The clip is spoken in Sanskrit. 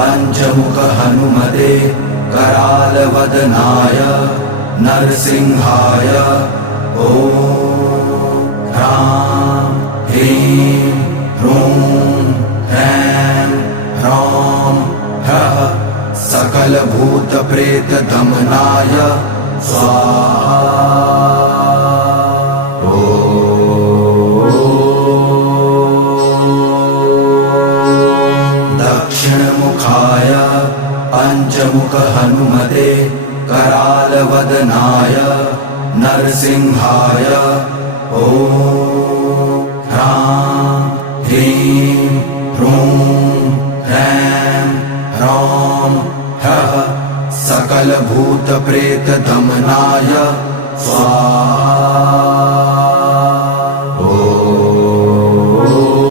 पंचमुख हनुमते करालवदनाय नरसिंहाय ॐ ह्रां ह्रीं ह्रूं ह्रैं ह्रौं ह्रः सकलभूतप्रेतदमनाय स्वाहा। दक्षिणमुखाय पंचमुख हनुमते करालवदनाय नरसिंहाय ॐ ह्रां ह्रीं ह्रूं ह्रैं ह्रौं ह्रः सकलभूतप्रेतदमनाय स्वाहा।